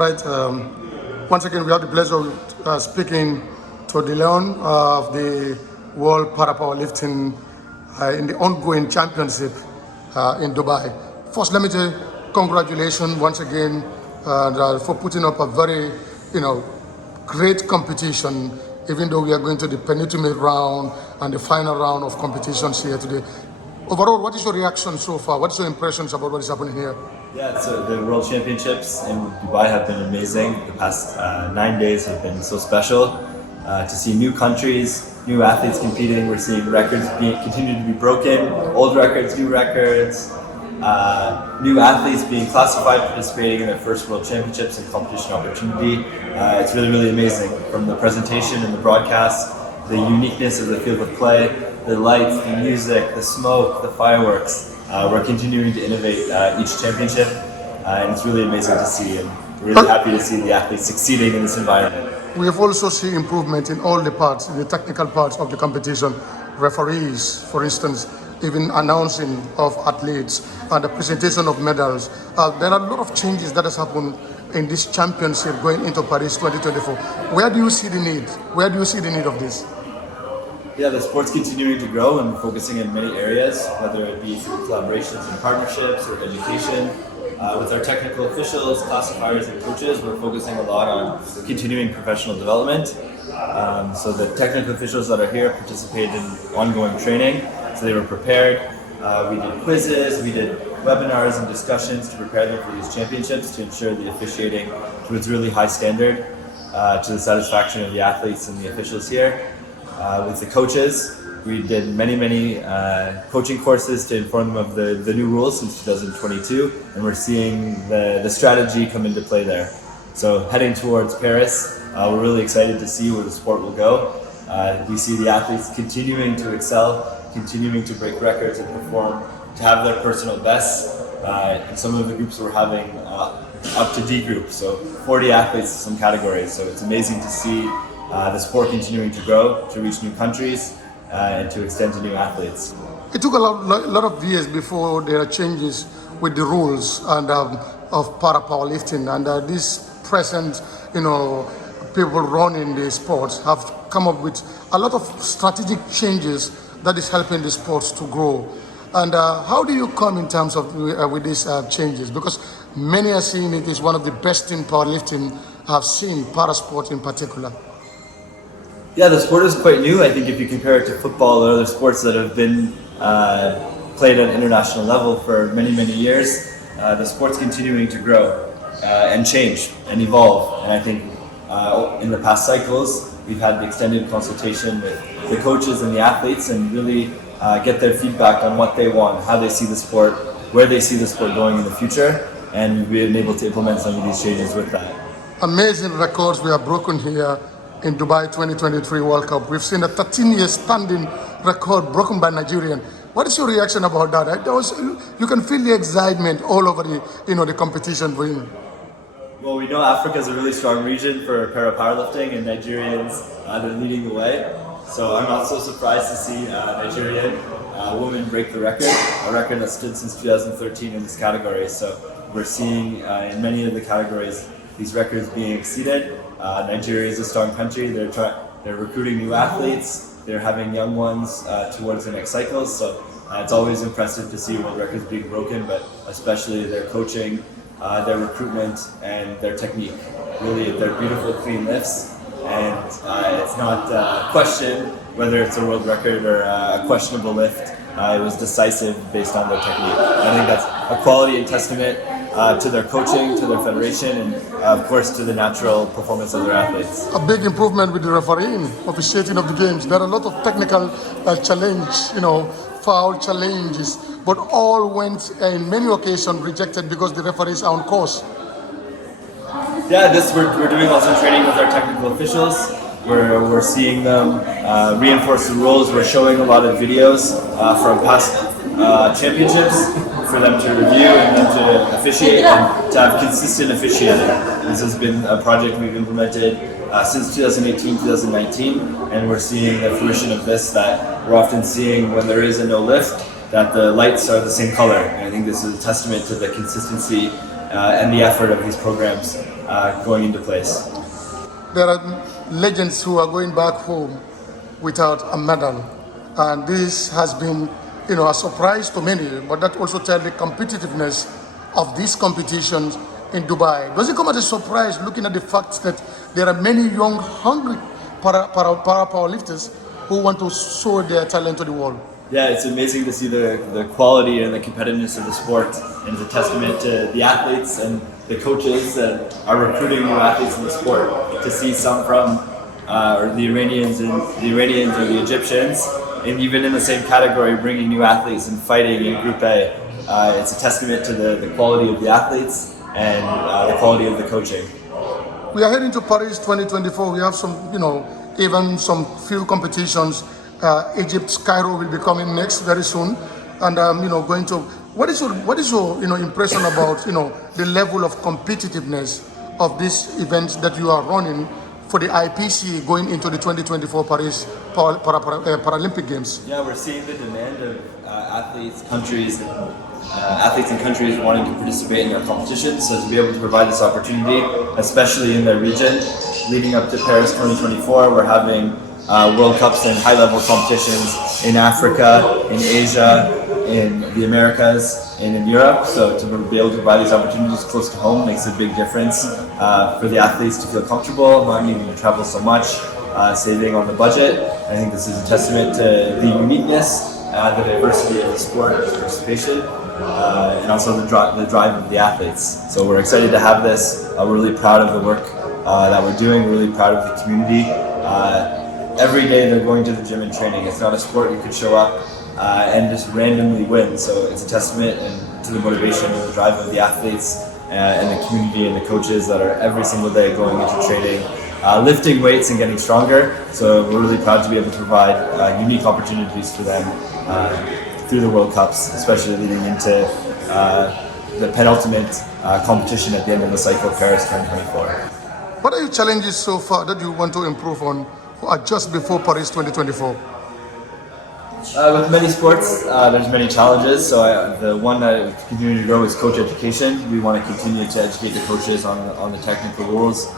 All right. Once again, we have the pleasure of speaking to Dillon of the World Powerlifting in the ongoing championship in Dubai. First, let me say congratulations once again for putting up a very, great competition. Even though we are going to the penultimate round and the final round of competitions here today. Overall, what is your reaction so far? What is your impressions about what is happening here? Yeah, so the World Championships in Dubai have been amazing. The past 9 days have been so special. To see new countries, new athletes competing. We're seeing records continue to be broken, old records, new records. New athletes being classified, participating in their first World Championships and competition opportunity. It's really, really amazing. From the presentation and the broadcast, the uniqueness of the field of play, the lights, the music, the smoke, the fireworks. We're continuing to innovate each championship, and it's really amazing to see, and we're really happy to see the athletes succeeding in this environment. We have also seen improvement in all the parts, in the technical parts of the competition. Referees, for instance, even announcing of athletes and the presentation of medals. There are a lot of changes that has happened in this championship going into Paris 2024. Where do you see the need? Where do you see the need of this? Yeah, the sport's continuing to grow and focusing in many areas, whether it be through collaborations and partnerships or education. With our technical officials, classifiers, and coaches, we're focusing a lot on continuing professional development. So the technical officials that are here participated in ongoing training, so they were prepared. We did quizzes, we did webinars and discussions to prepare them for these championships to ensure the officiating to its really high standard to the satisfaction of the athletes and the officials here. With the coaches, we did many coaching courses to inform them of the new rules since 2022, and we're seeing the strategy come into play there. So heading towards Paris, we're really excited to see where the sport will go. We see the athletes continuing to excel, continuing to break records and perform, to have their personal bests. In some of the groups we're having up to D group, so 40 athletes in some categories. So it's amazing to see the sport continuing to grow, to reach new countries, and to extend to new athletes. It took a lot of years before there are changes with the rules and of powerlifting, and this present, people running the sports have come up with a lot of strategic changes that is helping the sports to grow. And how do you come in terms of with these changes? Because many are seeing it as one of the best in powerlifting I've seen, parasport in particular. Yeah, the sport is quite new. I think if you compare it to football or other sports that have been played at an international level for many years, the sport's continuing to grow and change and evolve. And I think in the past cycles, we've had the extended consultation with the coaches and the athletes and really get their feedback on what they want, how they see the sport, where they see the sport going in the future, and we've been able to implement some of these changes with that. Amazing records we have broken here in Dubai 2023 World Cup. We've seen a 13-year standing record broken by Nigerian. What is your reaction about that? You can feel the excitement all over the competition for him. Well, we know Africa is a really strong region for para-powerlifting, and Nigerians they're leading the way. So I'm not so surprised to see a Nigerian woman break the record, a record that stood since 2013 in this category. So we're seeing in many of the categories these records being exceeded. Nigeria is a strong country. They're recruiting new athletes. They're having young ones towards the next cycles. So it's always impressive to see world records being broken, but especially their coaching, their recruitment, and their technique. Really, they're beautiful, clean lifts, and it's not a question whether it's a world record or a questionable lift. It was decisive based on their technique. I think that's a quality and testament to their coaching, to their federation, and of course to the natural performance of their athletes. A big improvement with the refereeing, officiating of the games. There are a lot of technical foul challenges, but all went in many occasions rejected because the referees are on course. Yeah, we're doing also training with our technical officials. We're seeing them reinforce the rules. We're showing a lot of videos from past championships for them to review and them to officiate and to have consistent officiating. This has been a project we've implemented since 2018, 2019, and we're seeing the fruition of this, that we're often seeing when there is a no lift, that the lights are the same color. And I think this is a testament to the consistency and the effort of these programs going into place. There are legends who are going back home without a medal, and this has been, a surprise to many. But that also tells the competitiveness of these competitions in Dubai. Does it come as a surprise looking at the fact that there are many young, hungry powerlifters who want to show their talent to the world? Yeah, it's amazing to see the quality and the competitiveness of the sport, and it's a testament to the athletes and the coaches that are recruiting new athletes in the sport. To see some from or the Iranians or the Egyptians, and even in the same category, bringing new athletes and fighting in Group A. It's a testament to the quality of the athletes and the quality of the coaching. We are heading to Paris 2024. We have some, even some field competitions. Egypt's Cairo will be coming next very soon, and going to. What is your impression about the level of competitiveness of these events that you are running for the IPC going into the 2024 Paris Paralympic Games? Yeah, we're seeing the demand of athletes and countries wanting to participate in their competitions. So to be able to provide this opportunity, especially in their region, leading up to Paris 2024, we're having World Cups and high-level competitions in Africa, in Asia, in the Americas, and in Europe. So to be able to provide these opportunities close to home makes a big difference for the athletes to feel comfortable, not needing to travel so much, saving on the budget. I think this is a testament to the uniqueness, the diversity of the sport and participation, and also the drive of the athletes. So we're excited to have this. We're really proud of the work that we're doing. We're really proud of the community. Every day they're going to the gym and training. It's not a sport you could show up and just randomly win. So it's a testament to the motivation and the drive of the athletes and the community and the coaches that are every single day going into training, lifting weights and getting stronger. So we're really proud to be able to provide unique opportunities for them through the World Cups, especially leading into the penultimate competition at the end of the cycle, Paris 2024. What are your challenges so far that you want to improve on just before Paris 2024? With many sports, there's many challenges. So the one that we continue to grow is coach education. We want to continue to educate the coaches on the technical rules,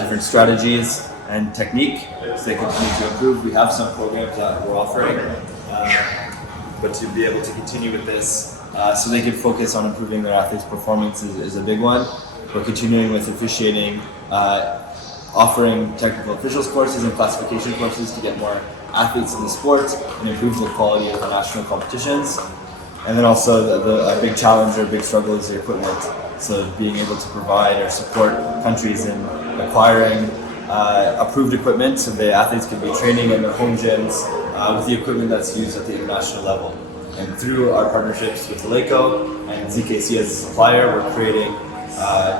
different strategies, and technique, so they continue to improve. We have some programs that we're offering, but to be able to continue with this, so they can focus on improving their athletes' performance is a big one. We're continuing with officiating, offering technical officials courses and classification courses to get more athletes in the sport and improve the quality of the national competitions. And then also a big challenge or big struggle is the equipment. So being able to provide or support countries in acquiring approved equipment so the athletes can be training in their home gyms with the equipment that's used at the international level. And through our partnerships with Leco and ZKC as a supplier, we're creating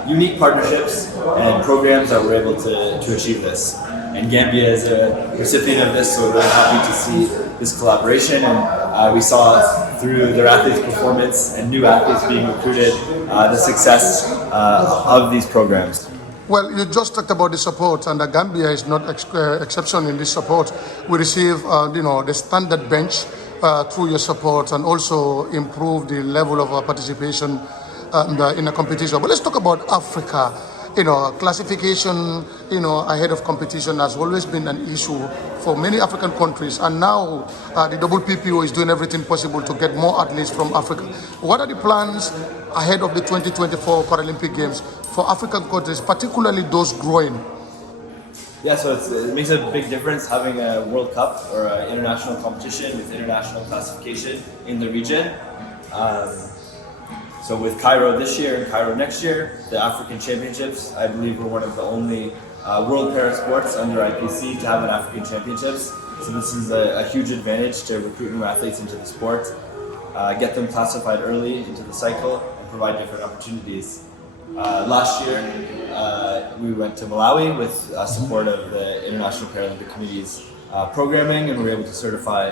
unique partnerships and programs that we're able to achieve this. And Gambia is a recipient of this, so we're really happy to see this collaboration. And we saw through their athletes' performance and new athletes being recruited the success of these programs. Well, you just talked about the support, and Gambia is not exception in this support. We receive, the standard bench through your support, and also improve the level of participation in the competition. But let's talk about Africa. Classification, ahead of competition has always been an issue for many African countries. And now the WPPO is doing everything possible to get more athletes from Africa. What are the plans ahead of the 2024 Paralympic Games for African countries, particularly those growing? Yeah, so it makes a big difference having a World Cup or an international competition with international classification in the region. So with Cairo this year and Cairo next year, the African Championships, I believe we're one of the only world para sports under IPC to have an African Championships. So this is a huge advantage to recruit new athletes into the sport, get them classified early into the cycle, and provide different opportunities. Last year, we went to Malawi with support of the International Paralympic Committee's programming, and we were able to certify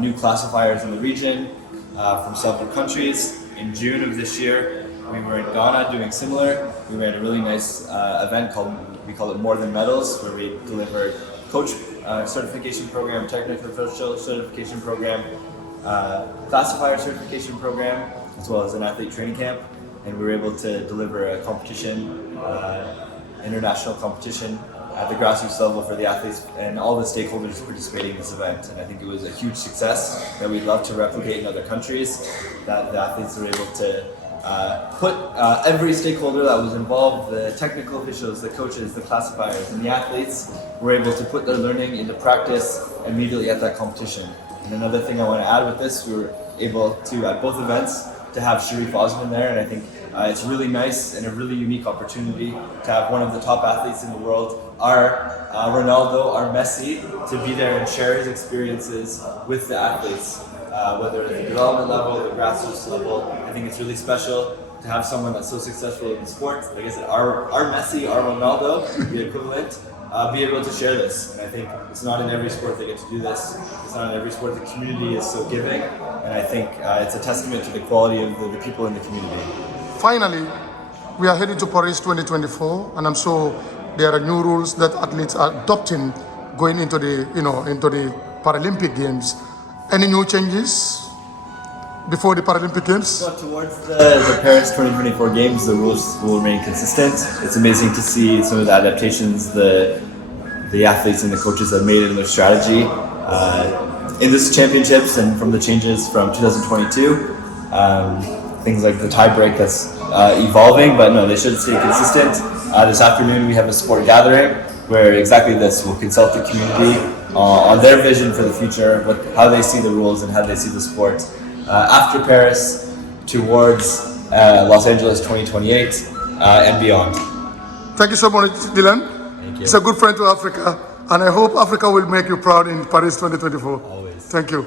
new classifiers in the region from several countries. In June of this year, we were in Ghana doing similar. We ran a really nice event we call it More Than Medals, where we delivered coach certification program, technical official certification program, classifier certification program, as well as an athlete training camp. And we were able to deliver a competition international competition at the grassroots level for the athletes and all the stakeholders participating in this event. And I think it was a huge success that we'd love to replicate in other countries, that the athletes were able to put every stakeholder that was involved, the technical officials, the coaches, the classifiers, and the athletes were able to put their learning into practice immediately at that competition. And another thing I want to add with this, we were able to, at both events, to have Sharif Osman there, and I think it's really nice and a really unique opportunity to have one of the top athletes in the world, our Ronaldo, our Messi, to be there and share his experiences with the athletes, whether it's the development level, the grassroots level. I think it's really special to have someone that's so successful in sports. Like I said, our Messi, our Ronaldo, the equivalent, be able to share this. And I think it's not in every sport they get to do this. It's not in every sport the community is so giving. And I think it's a testament to the quality of the people in the community. Finally, we are heading to Paris 2024, and I'm sure there are new rules that athletes are adopting going into the Paralympic Games. Any new changes before the Paralympic Games? So towards the Paris 2024 Games, the rules will remain consistent. It's amazing to see some of the adaptations the athletes and the coaches have made in their strategy in this championships and from the changes from 2022. Things like the tie break that's evolving, but no, they should stay consistent. This afternoon we have a sport gathering where exactly this, we'll consult the community on their vision for the future, how they see the rules and how they see the sport after Paris towards Los Angeles 2028 and beyond. Thank you so much, Dillon. Thank you. It's a good friend to Africa, and I hope Africa will make you proud in Paris 2024. Always. Thank you.